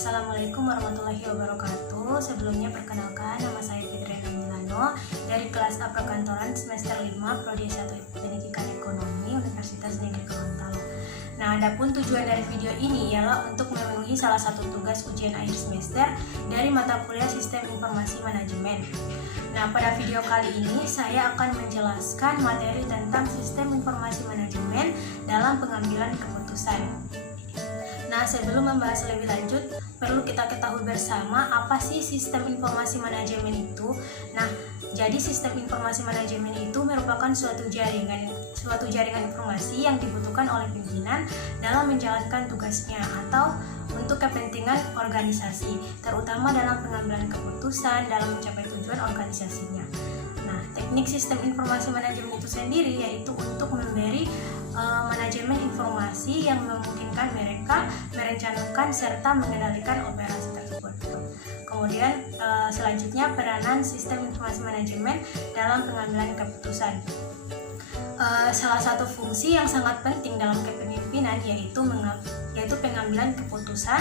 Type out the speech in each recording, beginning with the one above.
Assalamualaikum warahmatullahi wabarakatuh. Sebelumnya perkenalkan, nama saya Fitriana Milano dari kelas A Perkantoran semester 5 Prodi S1 Pendidikan Ekonomi Universitas Negeri Gorontalo. Nah, adapun tujuan dari video ini ialah untuk memenuhi salah satu tugas ujian akhir semester dari mata kuliah Sistem Informasi Manajemen. Nah, pada video kali ini saya akan menjelaskan materi tentang Sistem Informasi Manajemen dalam pengambilan keputusan. Nah, sebelum membahas lebih lanjut, perlu kita ketahui bersama apa sih sistem informasi manajemen itu. Nah, jadi sistem informasi manajemen itu merupakan suatu jaringan informasi yang dibutuhkan oleh pimpinan dalam menjalankan tugasnya atau untuk kepentingan organisasi, terutama dalam pengambilan keputusan dalam mencapai tujuan organisasinya. Nah, teknik sistem informasi manajemen itu sendiri yaitu untuk memberi manajemen informasi yang memungkinkan mereka merencanakan serta mengendalikan operasi tersebut. Kemudian selanjutnya peranan sistem informasi manajemen dalam pengambilan keputusan. Salah satu fungsi yang sangat penting dalam kepemimpinan yaitu pengambilan keputusan.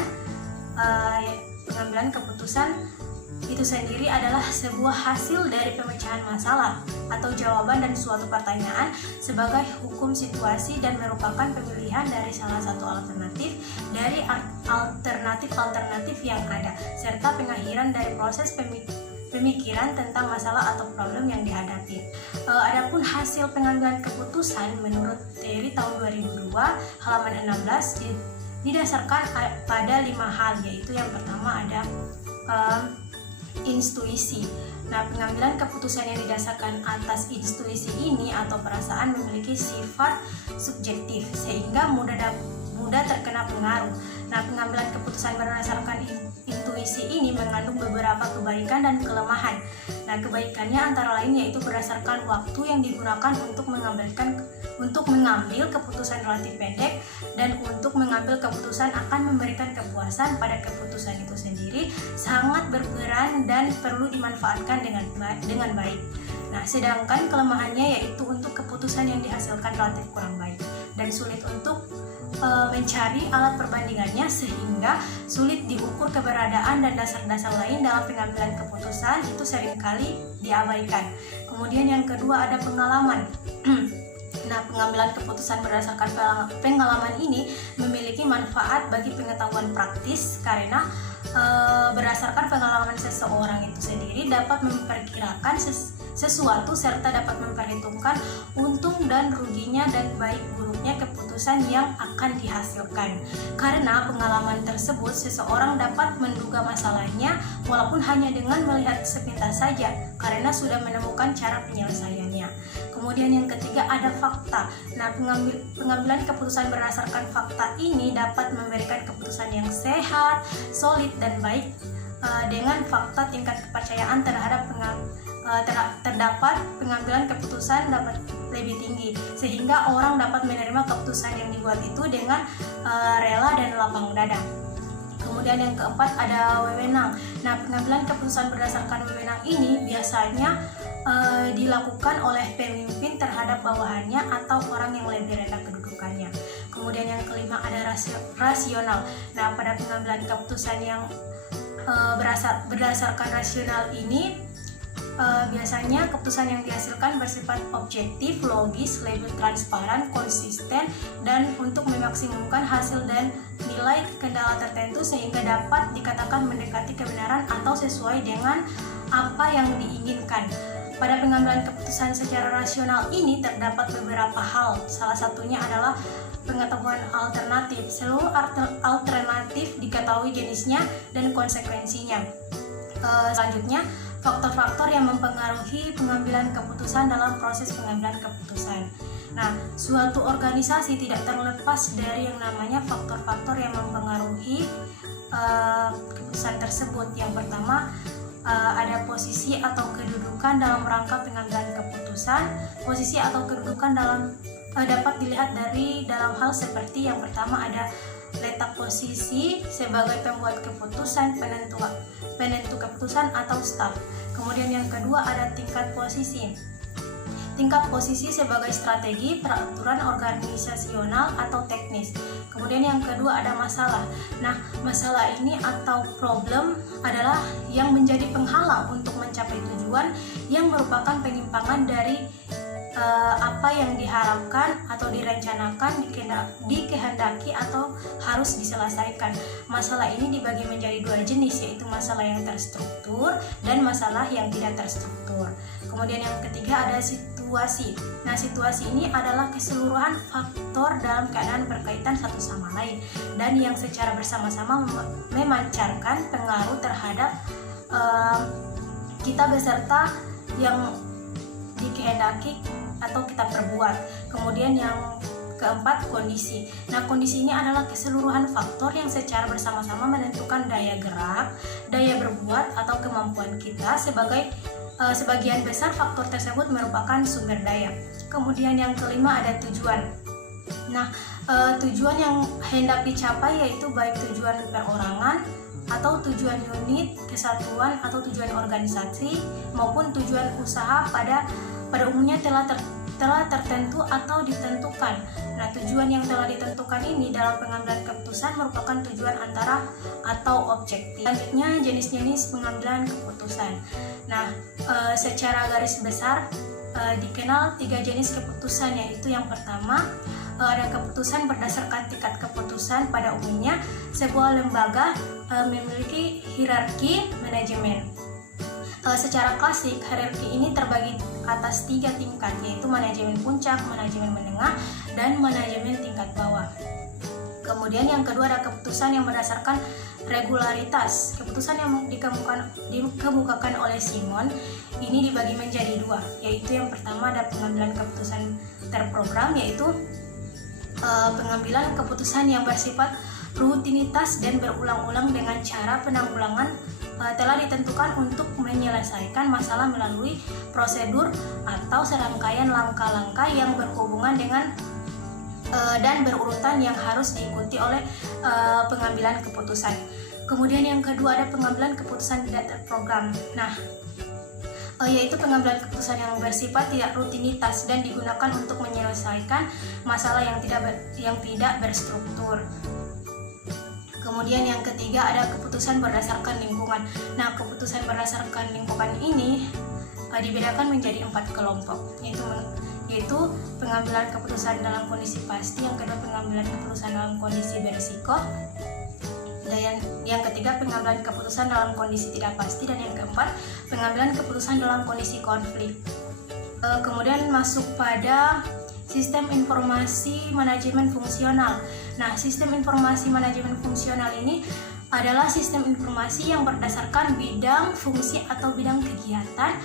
Pengambilan keputusan itu sendiri adalah sebuah hasil dari pemecahan masalah atau jawaban dan suatu pertanyaan sebagai hukum situasi dan merupakan pemilihan dari salah satu alternatif dari alternatif yang ada serta pengakhiran dari proses pemikiran tentang masalah atau problem yang dihadapi. Adapun hasil pengambilan keputusan menurut teori tahun 2002 halaman 16 didasarkan pada 5 hal, yaitu yang pertama ada intuisi. Nah, pengambilan keputusan yang didasarkan atas intuisi ini atau perasaan memiliki sifat subjektif sehingga mudah terkena pengaruh. Nah, pengambilan keputusan berdasarkan intuisi ini mengandung beberapa kebaikan dan kelemahan. Nah, kebaikannya antara lain yaitu berdasarkan waktu yang digunakan untuk mengambil keputusan relatif pendek dan untuk mengambil keputusan akan memberikan kepuasan pada keputusan itu sendiri sangat berperan dan perlu dimanfaatkan dengan baik. Nah, sedangkan kelemahannya yaitu untuk keputusan yang dihasilkan relatif kurang baik dan sulit untuk mencari alat perbandingannya sehingga sulit diukur keberadaan dan dasar-dasar lain dalam pengambilan keputusan itu seringkali diabaikan. Kemudian yang kedua ada pengalaman. Nah, pengambilan keputusan berdasarkan pengalaman ini memiliki manfaat bagi pengetahuan praktis karena berdasarkan pengalaman seseorang itu sendiri dapat memperkirakan sesuatu serta dapat memperhitungkan untung dan ruginya dan baik buruknya keputusan yang akan dihasilkan. Karena pengalaman tersebut seseorang dapat menduga masalahnya walaupun hanya dengan melihat sepintas saja karena sudah menemukan cara penyelesaiannya. Kemudian yang ketiga ada fakta. Nah, pengambilan keputusan berdasarkan fakta ini dapat memberikan keputusan yang sehat, solid dan baik dengan fakta tingkat kepercayaan terdapat pengambilan keputusan dapat lebih tinggi sehingga orang dapat menerima keputusan yang dibuat itu dengan rela dan lapang dada. Kemudian yang keempat ada wewenang. Nah, pengambilan keputusan berdasarkan wewenang ini biasanya dilakukan oleh pemimpin terhadap bawahannya atau orang yang lebih rendah kedudukannya. Kemudian yang kelima ada rasional. Nah, pada pengambilan keputusan yang berdasarkan rasional ini biasanya keputusan yang dihasilkan bersifat objektif, logis, lebih transparan, konsisten, dan untuk memaksimumkan hasil dan nilai kendala tertentu sehingga dapat dikatakan mendekati kebenaran atau sesuai dengan apa yang diinginkan. Pada pengambilan keputusan secara rasional ini terdapat beberapa hal. Salah satunya adalah pengetahuan alternatif. Seluruh alternatif diketahui jenisnya dan konsekuensinya. Selanjutnya, faktor-faktor yang mempengaruhi pengambilan keputusan dalam proses pengambilan keputusan. Nah, suatu organisasi tidak terlepas dari yang namanya faktor-faktor yang mempengaruhi keputusan tersebut. Yang pertama, ada posisi atau kedudukan dalam rangka pengambilan keputusan. Posisi atau kedudukan dapat dilihat dalam hal seperti yang pertama ada letak posisi sebagai pembuat keputusan, penentu keputusan atau staf. Kemudian yang kedua ada tingkat posisi. tingkat posisi sebagai strategi, peraturan organisasional atau teknis. Kemudian yang kedua ada masalah. Nah, masalah ini atau problem adalah yang menjadi penghalang untuk mencapai tujuan yang merupakan penyimpangan dari apa yang diharapkan atau direncanakan, dikehendaki atau harus diselesaikan. Masalah ini dibagi menjadi dua jenis, yaitu masalah yang terstruktur dan masalah yang tidak terstruktur. Kemudian yang ketiga ada situasi. Nah, situasi ini adalah keseluruhan faktor dalam keadaan berkaitan satu sama lain dan yang secara bersama-sama memancarkan pengaruh terhadap kita beserta yang dikehendaki atau kita perbuat. Kemudian yang keempat, kondisi. Nah, kondisi ini adalah keseluruhan faktor yang secara bersama-sama menentukan daya gerak, daya berbuat atau kemampuan kita. Sebagian besar faktor tersebut merupakan sumber daya. Kemudian yang kelima ada tujuan. Nah, tujuan yang hendak dicapai yaitu baik tujuan perorangan atau tujuan unit, kesatuan atau tujuan organisasi maupun tujuan usaha pada umumnya telah tertentu atau ditentukan. Nah, tujuan yang telah ditentukan ini dalam pengambilan keputusan merupakan tujuan antara atau objektif. Selanjutnya, jenis-jenis pengambilan keputusan. Nah, secara garis besar dikenal 3 jenis keputusan, yaitu yang pertama ada keputusan berdasarkan tingkat keputusan. Pada umumnya sebuah lembaga memiliki hierarki manajemen. Secara klasik, hierarki ini terbagi atas 3 tingkat, yaitu manajemen puncak, manajemen menengah, dan manajemen tingkat bawah. Kemudian yang kedua ada keputusan yang berdasarkan regularitas. Keputusan yang dikemukakan oleh Simon ini dibagi menjadi 2, yaitu yang pertama ada pengambilan keputusan terprogram, yaitu pengambilan keputusan yang bersifat rutinitas dan berulang-ulang dengan cara penanggulangan telah ditentukan untuk menyelesaikan masalah melalui prosedur atau serangkaian langkah-langkah yang berhubungan dengan dan berurutan yang harus diikuti oleh pengambilan keputusan. Kemudian yang kedua ada pengambilan keputusan tidak terprogram. Nah, yaitu pengambilan keputusan yang bersifat tidak rutinitas dan digunakan untuk menyelesaikan masalah yang tidak berstruktur. Kemudian yang ketiga ada keputusan berdasarkan lingkungan. Nah, keputusan berdasarkan lingkungan ini dibedakan menjadi 4 kelompok, yaitu pengambilan keputusan dalam kondisi pasti, yang kedua pengambilan keputusan dalam kondisi berisiko, dan yang ketiga pengambilan keputusan dalam kondisi tidak pasti, dan yang keempat pengambilan keputusan dalam kondisi konflik. Kemudian masuk pada sistem informasi manajemen fungsional. Nah, sistem informasi manajemen fungsional ini adalah sistem informasi yang berdasarkan bidang fungsi atau bidang kegiatan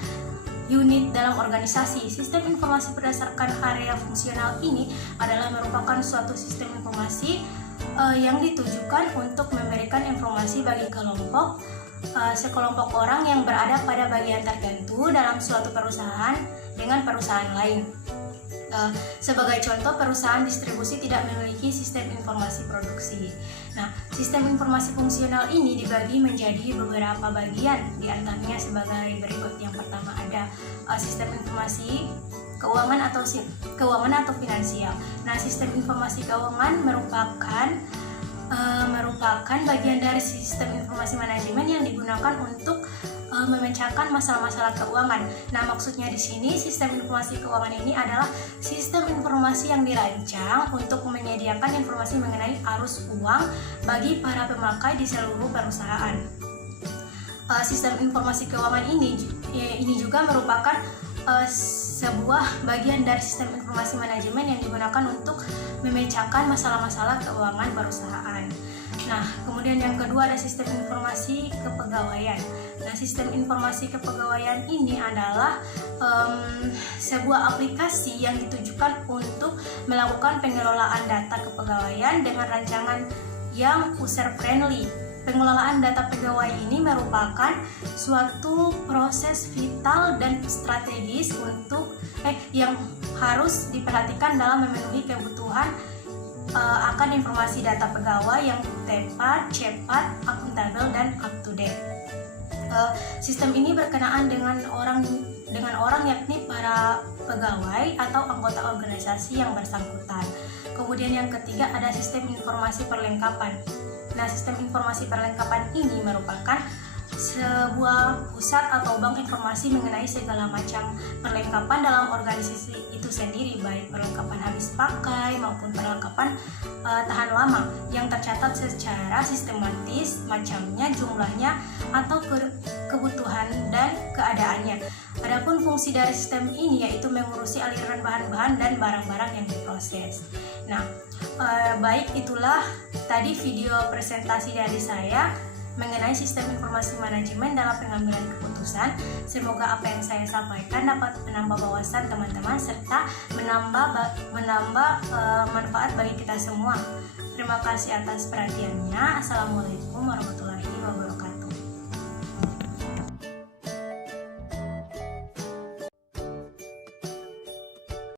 unit dalam organisasi. Sistem informasi berdasarkan area fungsional ini adalah merupakan suatu sistem informasi yang ditujukan untuk memberikan informasi bagi sekelompok orang yang berada pada bagian tertentu dalam suatu perusahaan dengan perusahaan lain. Sebagai contoh, perusahaan distribusi tidak memiliki sistem informasi produksi. Nah, sistem informasi fungsional ini dibagi menjadi beberapa bagian, di antaranya sebagai berikut. Yang pertama ada sistem informasi keuangan atau finansial. Nah, sistem informasi keuangan merupakan bagian dari sistem informasi manajemen yang digunakan untuk memecahkan masalah-masalah keuangan. Nah, maksudnya di sini sistem informasi keuangan ini adalah sistem informasi yang dirancang untuk menyediakan informasi mengenai arus uang bagi para pemakai di seluruh perusahaan. Sistem informasi keuangan ini juga merupakan sebuah bagian dari sistem informasi manajemen yang digunakan untuk memecahkan masalah-masalah keuangan perusahaan. Nah, kemudian yang kedua ada sistem informasi kepegawaian. Nah, sistem informasi kepegawaian ini adalah sebuah aplikasi yang ditujukan untuk melakukan pengelolaan data kepegawaian dengan rancangan yang user friendly. Pengelolaan data pegawai ini merupakan suatu proses vital dan strategis yang harus diperhatikan dalam memenuhi kebutuhan akan informasi data pegawai yang tepat, cepat, akuntabel, dan up to date. Sistem ini berkenaan dengan orang yakni para pegawai atau anggota organisasi yang bersangkutan. Kemudian yang ketiga ada sistem informasi perlengkapan. Nah, sistem informasi perlengkapan ini merupakan sebuah pusat atau bank informasi mengenai segala macam perlengkapan dalam organisasi itu sendiri, baik perlengkapan habis pakai maupun perlengkapan tahan lama yang tercatat secara sistematis, macamnya, jumlahnya, atau kebutuhan dan keadaannya. Adapun fungsi dari sistem ini yaitu mengurusi aliran bahan-bahan dan barang-barang yang diproses. Nah, baik itulah tadi video presentasi dari saya mengenai sistem informasi manajemen dalam pengambilan keputusan. Semoga apa yang saya sampaikan dapat menambah wawasan teman-teman serta menambah manfaat bagi kita semua. Terima kasih atas perhatiannya. Assalamualaikum warahmatullahi wabarakatuh.